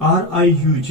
RIUJ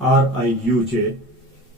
RIUJ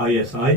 ISI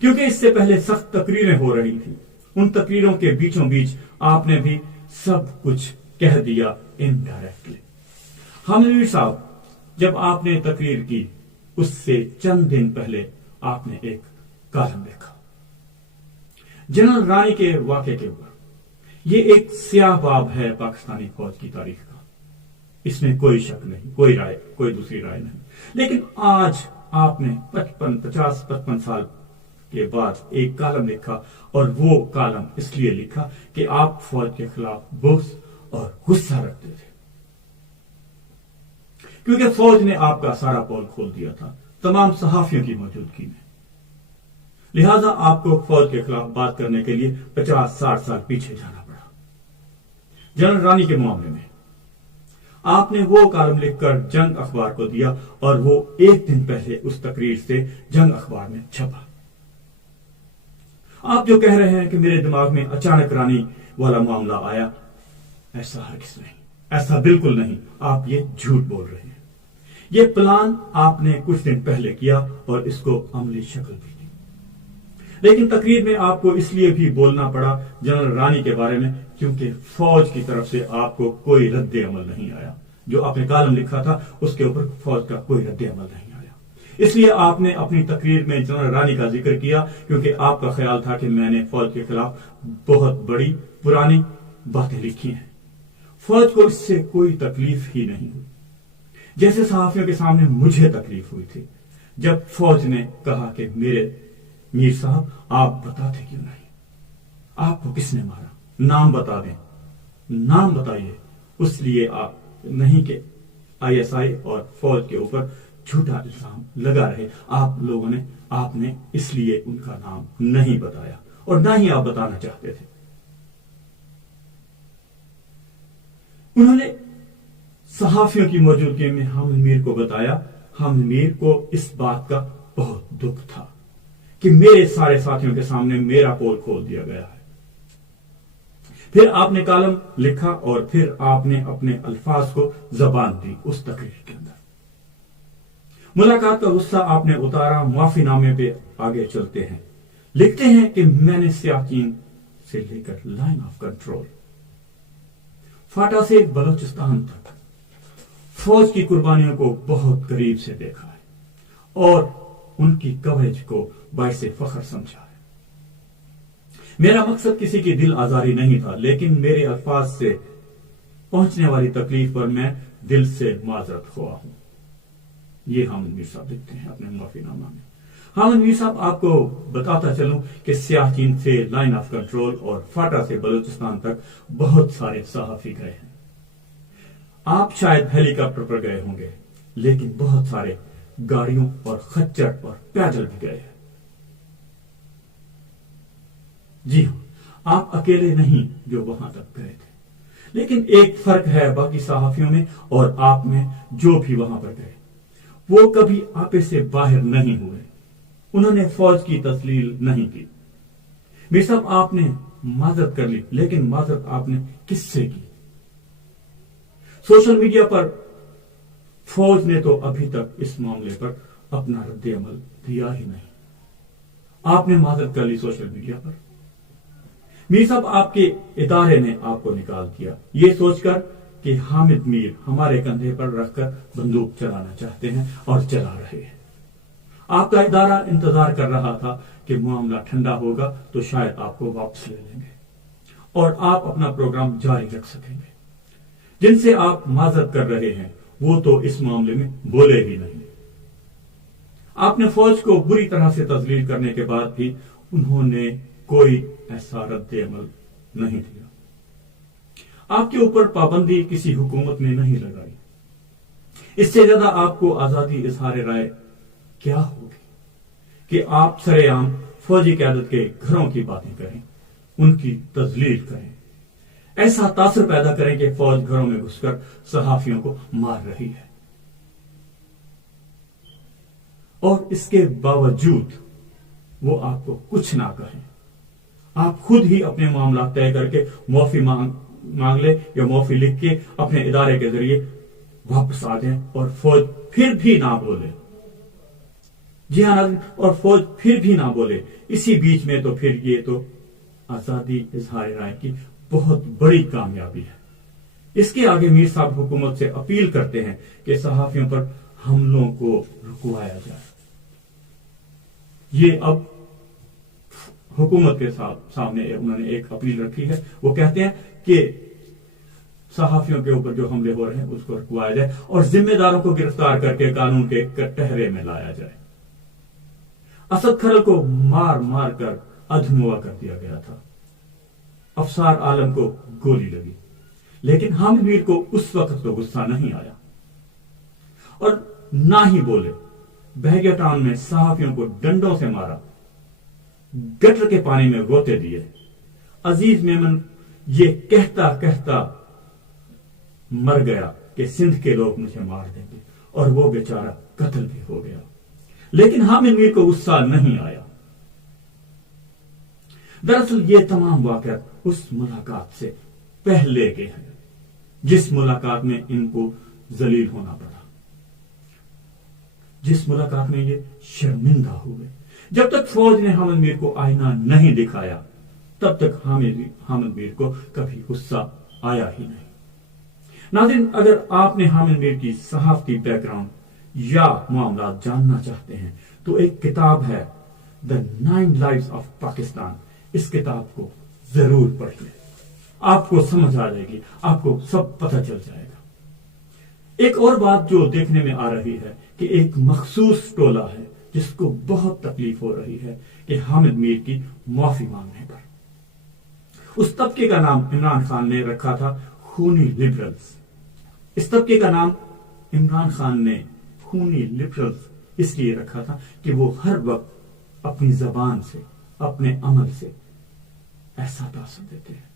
کیونکہ اس سے پہلے سخت تقریریں ہو رہی تھی، ان تقریروں کے بیچوں بیچ آپ نے بھی سب کچھ کہہ دیا انڈائریکٹلی۔ حامد میر صاحب، جب آپ نے تقریر کی اس سے چند دن پہلے آپ نے ایک کالم لکھا جنرل رانی کے واقعے کے اوپر۔ یہ ایک سیاہ باب ہے پاکستانی فوج کی تاریخ کا، اس میں کوئی شک نہیں، کوئی دوسری رائے نہیں۔ لیکن آج آپ نے 50-55 سال کے بعد ایک کالم لکھا، اور وہ کالم اس لیے لکھا کہ آپ فوج کے خلاف بغض اور غصہ رکھتے تھے، کیونکہ فوج نے آپ کا سارا پول کھول دیا تھا تمام صحافیوں کی موجودگی میں، لہذا آپ کو فوج کے خلاف بات کرنے کے لیے 50-60 سال پیچھے جانا پڑا۔ جنرل رانی کے معاملے میں آپ نے وہ کالم لکھ کر جنگ اخبار کو دیا، اور وہ ایک دن پہلے اس تقریر سے جنگ اخبار میں چھپا۔ آپ جو کہہ رہے ہیں کہ میرے دماغ میں اچانک رانی والا معاملہ آیا، ایسا ہرگز نہیں، ایسا بالکل نہیں، آپ یہ جھوٹ بول رہے ہیں۔ یہ پلان آپ نے کچھ دن پہلے کیا اور اس کو عملی شکل بھی دی، لیکن تقریر میں آپ کو اس لیے بھی بولنا پڑا جنرل رانی کے بارے میں کیونکہ فوج کی طرف سے آپ کو کوئی رد عمل نہیں آیا۔ جو آپ نے کالم لکھا تھا اس کے اوپر فوج کا کوئی رد عمل نہیں آیا، اس لیے آپ نے اپنی تقریر میں جنرل رانی کا ذکر کیا، کیونکہ آپ کا خیال تھا کہ میں نے فوج کے خلاف بہت بڑی پرانی باتیں لکھی ہیں۔ فوج کو اس سے کوئی تکلیف ہی نہیں ہوئی، جیسے صحافیوں کے سامنے مجھے تکلیف ہوئی تھی جب فوج نے کہا کہ میرے میر صاحب آپ بتاتے کیوں نہیں، آپ کو کس نے مارا، نام بتا دیں، نام بتائیے۔ اس لیے آپ نہیں کہ ISI اور فوج کے اوپر جھوٹا الزام لگا رہے، آپ نے اس لیے ان کا نام نہیں بتایا، اور نہ ہی آپ بتانا چاہتے تھے۔ انہوں نے صحافیوں کی موجودگی میں حامد میر کو بتایا۔ حامد میر کو اس بات کا بہت دکھ تھا کہ میرے سارے ساتھیوں کے سامنے میرا پول کھول دیا گیا ہے۔ پھر آپ نے کالم لکھا اور پھر آپ نے اپنے الفاظ کو زبان دی اس تقریر کے اندر۔ ملاقات کا غصہ آپ نے اتارا، معافی نامے پہ آگے چلتے ہیں، لکھتے ہیں کہ میں نے سیاچین سے لے کر لائن آف کنٹرول، فاٹا سے بلوچستان تک فوج کی قربانیوں کو بہت قریب سے دیکھا ہے اور ان کی کوریج کو باعث فخر سمجھا ہے۔ میرا مقصد کسی کی دل آزاری نہیں تھا، لیکن میرے الفاظ سے پہنچنے والی تکلیف پر میں دل سے معذرت خواہ ہوں۔ یہ حامد میر صاحب لکھتے ہیں اپنے معافی نامہ میں۔ حامد میر صاحب، آپ کو بتاتا چلوں کہ سیاہ چین سے لائن آف کنٹرول اور فاٹا سے بلوچستان تک بہت سارے صحافی گئے ہیں۔ آپ شاید ہیلی کاپٹر پر گئے ہوں گے، لیکن بہت سارے گاڑیوں اور خچر اور پیدل بھی گئے ہیں۔ جی ہاں، آپ اکیلے نہیں جو وہاں تک گئے تھے، لیکن ایک فرق ہے باقی صحافیوں میں اور آپ میں جو بھی وہاں پر گئے، وہ کبھی آپے سے باہر نہیں ہوئے، انہوں نے فوج کی تسلیل نہیں کی۔ میر صاحب، آپ نے معذرت کر لی، لیکن معذرت آپ نے کس سے کی؟ سوشل میڈیا پر فوج نے تو ابھی تک اس معاملے پر اپنا رد عمل دیا ہی نہیں۔ آپ نے معذرت کر لی سوشل میڈیا پر۔ میر صاحب، آپ کے ادارے نے آپ کو نکال دیا یہ سوچ کر کہ حامد میر ہمارے کندھے پر رکھ کر بندوق چلانا چاہتے ہیں اور چلا رہے ہیں۔ آپ کا ادارہ انتظار کر رہا تھا کہ معاملہ ٹھنڈا ہوگا تو شاید آپ کو واپس لے لیں گے اور آپ اپنا پروگرام جاری رکھ سکیں گے۔ جن سے آپ معذرت کر رہے ہیں وہ تو اس معاملے میں بولے ہی نہیں۔ آپ نے فوج کو بری طرح سے تذلیل کرنے کے بعد بھی انہوں نے کوئی ایسا رد عمل نہیں دیا۔ آپ کے اوپر پابندی کسی حکومت نے نہیں لگائی۔ اس سے زیادہ آپ کو آزادی اظہار رائے کیا ہوگی کہ آپ سرے عام فوجی قیادت کے گھروں کی باتیں کریں، ان کی تذلیل کریں، ایسا تاثر پیدا کریں کہ فوج گھروں میں گھس کر صحافیوں کو مار رہی ہے، اور اس کے باوجود وہ آپ کو کچھ نہ کہیں۔ آپ خود ہی اپنے معاملات طے کر کے معافی مانگ لے یا معافی لکھ کے اپنے ادارے کے ذریعے واپس آ جائیں اور فوج پھر بھی نہ بولے۔ جی ہاں ناظرین، اور فوج پھر بھی نہ بولے اسی بیچ میں، تو پھر یہ تو آزادی اظہار رائے کی بہت بڑی کامیابی ہے۔ اس کے آگے میر صاحب حکومت سے اپیل کرتے ہیں کہ صحافیوں پر حملوں کو رکوایا جائے۔ یہ اب حکومت کے سامنے انہوں نے ایک اپیل رکھی ہے۔ وہ کہتے ہیں کہ صحافیوں کے اوپر جو حملے ہو رہے ہیں اس کو رکوایا جائے اور ذمہ داروں کو گرفتار کر کے قانون کے کٹہرے میں لایا جائے۔ اسد کھرل کو مار مار کر ادھموا کر دیا گیا تھا، افسار عالم کو گولی لگی، لیکن حامد میر کو اس وقت تو غصہ نہیں آیا اور نہ ہی بولے۔ بہگیا ٹاؤن میں صحافیوں کو ڈنڈوں سے مارا، گٹر کے پانی میں غوطے دیے۔ عزیز میمن یہ کہتا کہتا مر گیا کہ سندھ کے لوگ مجھے مار دیں گے، اور وہ بیچارہ قتل بھی ہو گیا، لیکن حامد میر کو غصہ نہیں آیا۔ دراصل یہ تمام واقعات اس ملاقات سے پہلے کے ہیں جس ملاقات میں ان کو ذلیل ہونا پڑا، جس ملاقات میں یہ شرمندہ ہوئے۔ جب تک فوج نے حامد میر کو آئینہ نہیں دکھایا تب تک حامد میر کو کبھی غصہ آیا ہی نہیں۔ ناظرین، اگر آپ نے حامد میر کی صحافتی بیک گراؤنڈ یا معاملات جاننا چاہتے ہیں تو ایک کتاب ہے The 9 Lives of Pakistan، اس کتاب کو ضرور پڑھ لیں، آپ کو سمجھ آ جائے گی، آپ کو سب پتہ چل جائے گا۔ ایک اور بات جو دیکھنے میں آ رہی ہے کہ ایک مخصوص ٹولہ ہے جس کو بہت تکلیف ہو رہی ہے کہ حامد میر کی معافی مانگنے پر۔ اس طبقے کا نام عمران خان نے رکھا تھا خونی لبرلز۔ اس طبقے کا نام عمران خان نے خونی لبرلز اس لیے رکھا تھا کہ وہ ہر وقت اپنی زبان سے، اپنے عمل سے ایسا تاثر دیتے ہیں۔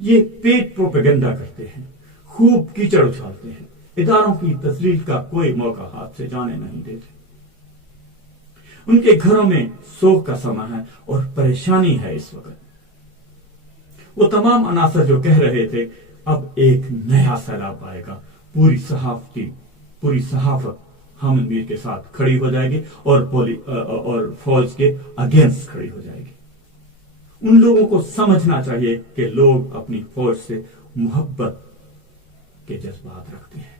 یہ پیٹ پروپیگنڈا کرتے ہیں، خوب کیچڑ اچھالتے ہیں، اداروں کی تذلیل کا کوئی موقع ہاتھ سے جانے نہیں دیتے۔ ان کے گھروں میں سوگ کا سما ہے اور پریشانی ہے اس وقت۔ وہ تمام عناصر جو کہہ رہے تھے اب ایک نیا سیلاب آئے گا، پوری صحافت حامد میر کے ساتھ کھڑی ہو جائے گی اور فوج کے اگینسٹ کھڑی ہو جائے گی۔ ان لوگوں کو سمجھنا چاہیے کہ لوگ اپنی فوج سے محبت کے جذبات رکھتے ہیں،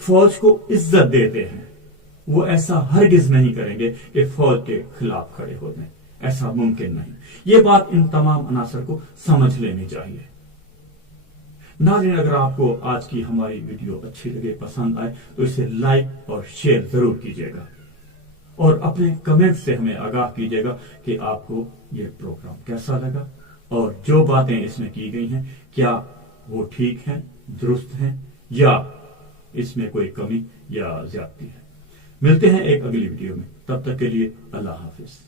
فوج کو عزت دیتے ہیں۔ وہ ایسا ہرگز نہیں کریں گے کہ فوج کے خلاف کھڑے ہو جائیں، ایسا ممکن نہیں۔ یہ بات ان تمام عناصر کو سمجھ لینی چاہیے۔ ناظرین، اگر آپ کو آج کی ہماری ویڈیو اچھی لگے، پسند آئے تو اسے لائک اور شیئر ضرور کیجیے گا، اور اپنے کمنٹ سے ہمیں آگاہ کیجیے گا کہ آپ کو یہ پروگرام کیسا لگا اور جو باتیں اس میں کی گئی ہیں کیا وہ ٹھیک ہیں، درست ہیں، یا اس میں کوئی کمی یا زیادتی ہے۔ ملتے ہیں ایک اگلی ویڈیو میں، تب تک کے لیے اللہ حافظ۔